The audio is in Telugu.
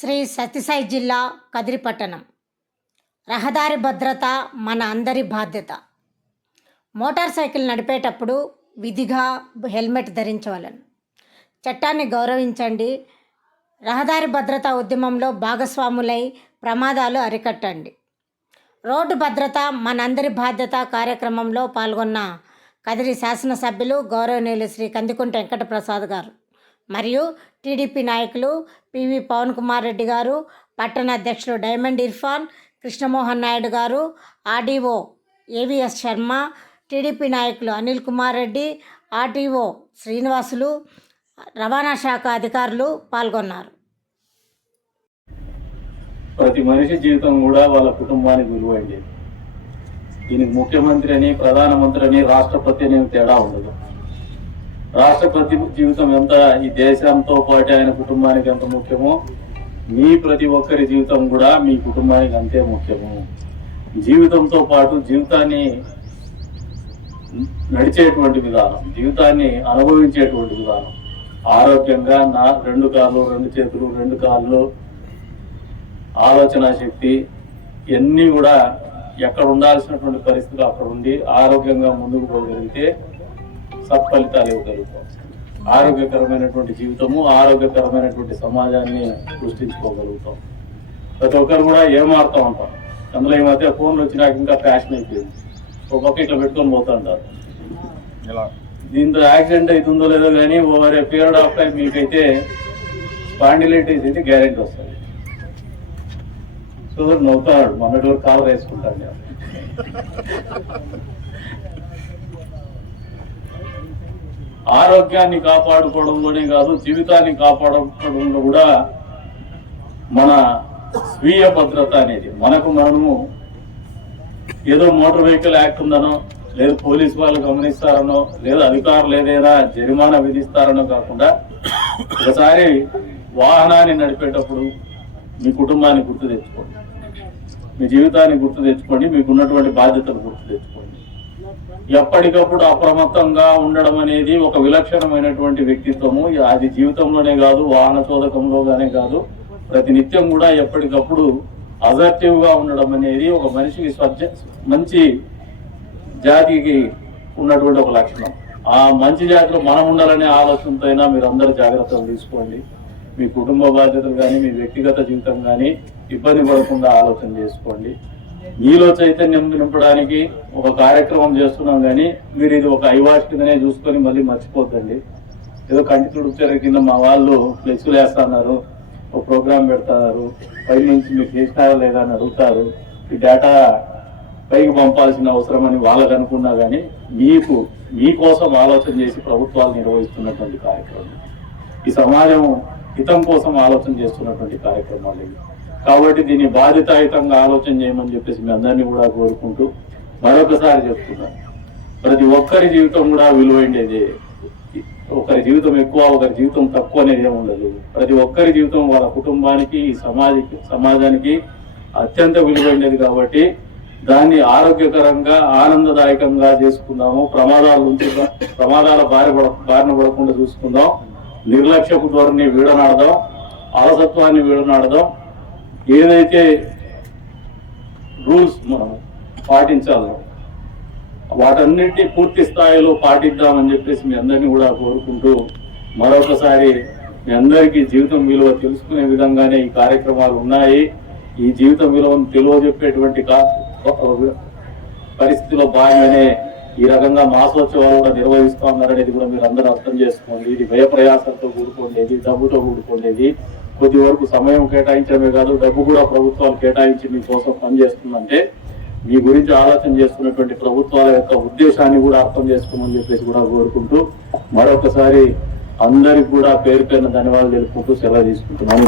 శ్రీ సత్యసాయి జిల్లా కదిరిపట్టణం రహదారి భద్రత మన అందరి బాధ్యత. మోటార్ సైకిల్ నడిపేటప్పుడు విధిగా హెల్మెట్ ధరించవలను. చట్టాన్ని గౌరవించండి. రహదారి భద్రతా ఉద్యమంలో భాగస్వాములై ప్రమాదాలు అరికట్టండి. రోడ్డు భద్రత మనందరి బాధ్యత కార్యక్రమంలో పాల్గొన్న కదిరి శాసనసభ్యులు గౌరవనీయులు శ్రీ కందికుంట వెంకటప్రసాద్ గారు. మరియు టీడీపీ నాయకులు పివి పవన్ కుమార్ రెడ్డి గారు పట్టణ అధ్యక్షులు డైమండ్ ఇర్ఫాన్ కృష్ణమోహన్ నాయుడు గారు RDO A V S Sharma TDP నాయకులు అనిల్ కుమార్ రెడ్డి ఆర్టీఓ శ్రీనివాసులు రవాణా శాఖ అధికారులు పాల్గొన్నారు. ప్రతి మనిషి జీవితం కూడా వాళ్ళ కుటుంబానికి విలువైంది. దీనికి ముఖ్యమంత్రి అని ప్రధానమంత్రి అని రాష్ట్రపతి అని తేడా ఉండదు. రాష్ట్రపతి జీవితం ఎంత ఈ దేశంతో పాటు ఆయన కుటుంబానికి ఎంత ముఖ్యమో మీ ప్రతి ఒక్కరి జీవితం కూడా మీ కుటుంబానికి అంతే ముఖ్యము. జీవితంతో పాటు జీవితాన్ని నడిచేటువంటి విధానం జీవితాన్ని అనుభవించేటువంటి విధానం. ఆరోగ్యంగా నా రెండు కాళ్ళు రెండు చేతులు రెండు కాళ్ళు ఆలోచన శక్తి ఇవన్నీ కూడా ఎక్కడ ఉండాల్సినటువంటి పరిస్థితులు అక్కడ ఉండి ఆరోగ్యంగా ముందుకు పోగలిగితే సత్ఫలితాలు ఇవ్వగలుగుతాం. ఆరోగ్యకరమైనటువంటి జీవితము ఆరోగ్యకరమైనటువంటి సమాజాన్ని సృష్టించుకోగలుగుతాం. ప్రతి ఒక్కరు కూడా ఏమారుతూ ఉంటాం అందులో ఈ మధ్య ఫోన్లు వచ్చినాక ఇంకా ఫ్యాషన్ అయిపోయింది. ఒక పక్క ఇట్లా పెట్టుకొని పోతుంటారు దీంతో యాక్సిడెంట్ అవుతుందో లేదో కానీ over a period of time మీకైతే స్పాండిలైటిస్ అయితే గ్యారెంటీ వస్తుంది. సో నవ్వుతాడు. మొన్నటి వరకు కాలు వేసుకుంటాను ఆరోగ్యాన్ని కాపాడుకోవడంలోనే కాదు జీవితాన్ని కాపాడుకోవడంలో కూడా మన స్వీయ భద్రత అనేది మనకు మనము ఏదో మోటార్ వెహికల్ యాక్ట్ ఉందనో లేదు పోలీస్ వాళ్ళు గమనిస్తారనో లేదా అధికారులు ఏదైనా జరిమానా విధిస్తారనో కాకుండా ఒకసారి వాహనాన్ని నడిపేటప్పుడు మీ కుటుంబాన్ని గుర్తు తెచ్చుకోండి. మీ జీవితాన్ని గుర్తు తెచ్చుకోండి మీకు ఉన్నటువంటి బాధ్యతలు గుర్తు తెచ్చుకోండి. ఎప్పటికప్పుడు అప్రమత్తంగా ఉండడం అనేది ఒక విలక్షణమైనటువంటి వ్యక్తిత్వము. అది జీవితంలోనే కాదు వాహన చోదకంలోగానే కాదు. ప్రతి నిత్యం కూడా ఎప్పటికప్పుడు అజర్టివ్గా ఉండడం అనేది ఒక మనిషికి స్వచ్ఛ మంచి జాతికి ఉన్నటువంటి ఒక లక్షణం. ఆ మంచి జాతిలో మనం ఉండాలనే ఆలోచనతో అయినా మీరు అందరు జాగ్రత్తలు తీసుకోండి. మీ కుటుంబ బాధ్యతలు కానీ మీ వ్యక్తిగత జీవితం కానీ ఇబ్బంది పడకుండా ఆలోచన చేసుకోండి. మీలో చైతన్యం నింపడానికి ఒక కార్యక్రమం చేస్తున్నాం కానీ మీరు ఇది ఒక ఐవాష్ కిందనే చూసుకొని మళ్ళీ మర్చిపోద్దండి. ఏదో కంటి తుడుచారు కింద మా వాళ్ళు ఫ్లెక్సులు వేస్తున్నారు ఒక ప్రోగ్రామ్ పెడతారు పై నుంచి మీరు చేసినారా లేదా అని అడుగుతారు ఈ డేటా పైకి పంపాల్సిన అవసరం అని వాళ్ళకు అనుకున్నా కానీ మీకు మీకోసం ఆలోచన చేసి ప్రభుత్వాలు నిర్వహిస్తున్నటువంటి కార్యక్రమం. ఈ సమాజం హితం కోసం ఆలోచన చేస్తున్నటువంటి కార్యక్రమాలు ఇవి. కాబట్టి దీన్ని బాధ్యతాయుతంగా ఆలోచన చేయమని చెప్పేసి మీ అందరినీ కూడా కోరుకుంటూ మరొకసారి చెప్తున్నా. ప్రతి ఒక్కరి జీవితం కూడా విలువైండేది. ఒకరి జీవితం ఎక్కువ ఒకరి జీవితం తక్కువ అనేది ఏమి ఉండదు. ప్రతి ఒక్కరి జీవితం వాళ్ళ కుటుంబానికి ఈ సమాజకి సమాజానికి అత్యంత విలువైనది కాబట్టి దాన్ని ఆరోగ్యకరంగా ఆనందదాయకంగా చేసుకుందాము. ప్రమాదాల నుంచి ప్రమాదాల బారి పడ బారిన పడకుండా చూసుకుందాం. నిర్లక్ష్యపు ధోరణి వీడనాడదాం. అలసత్వాన్ని వీడనాడదాం. ఏదైతే రూల్స్ మనం పాటించాలో వాటన్నింటి పూర్తి స్థాయిలో పాటిద్దామని చెప్పేసి మీ అందరినీ కూడా కోరుకుంటూ మరొకసారి మీ అందరికీ జీవితం విలువ తెలుసుకునే విధంగానే ఈ కార్యక్రమాలు ఉన్నాయి. ఈ జీవితం విలువను తెలియజెప్పేటువంటి పరిస్థితిలో భాగంగానే ఈ రకంగా మాసోత్సవాలు కూడా నిర్వహిస్తా ఉన్నారనేది కూడా మీరు అందరూ అర్థం చేసుకోండి. ఇది వ్యయ ప్రయాసంతో కూడుకునేది డబ్బుతో కూడుకునేది. కొద్ది వరకు సమయం కేటాయించడమే కాదు డబ్బు కూడా ప్రభుత్వాలు కేటాయించి మీకోసం పనిచేస్తుందంటే మీ గురించి ఆలోచన చేసుకున్నటువంటి ప్రభుత్వాల యొక్క ఉద్దేశాన్ని కూడా అర్థం చేసుకోమని చెప్పేసి కూడా కోరుకుంటూ మరొకసారి అందరికి కూడా పేరు పేరున ధన్యవాదాలు తెలుపుకుంటూ సెలవు తీసుకుంటున్నాను.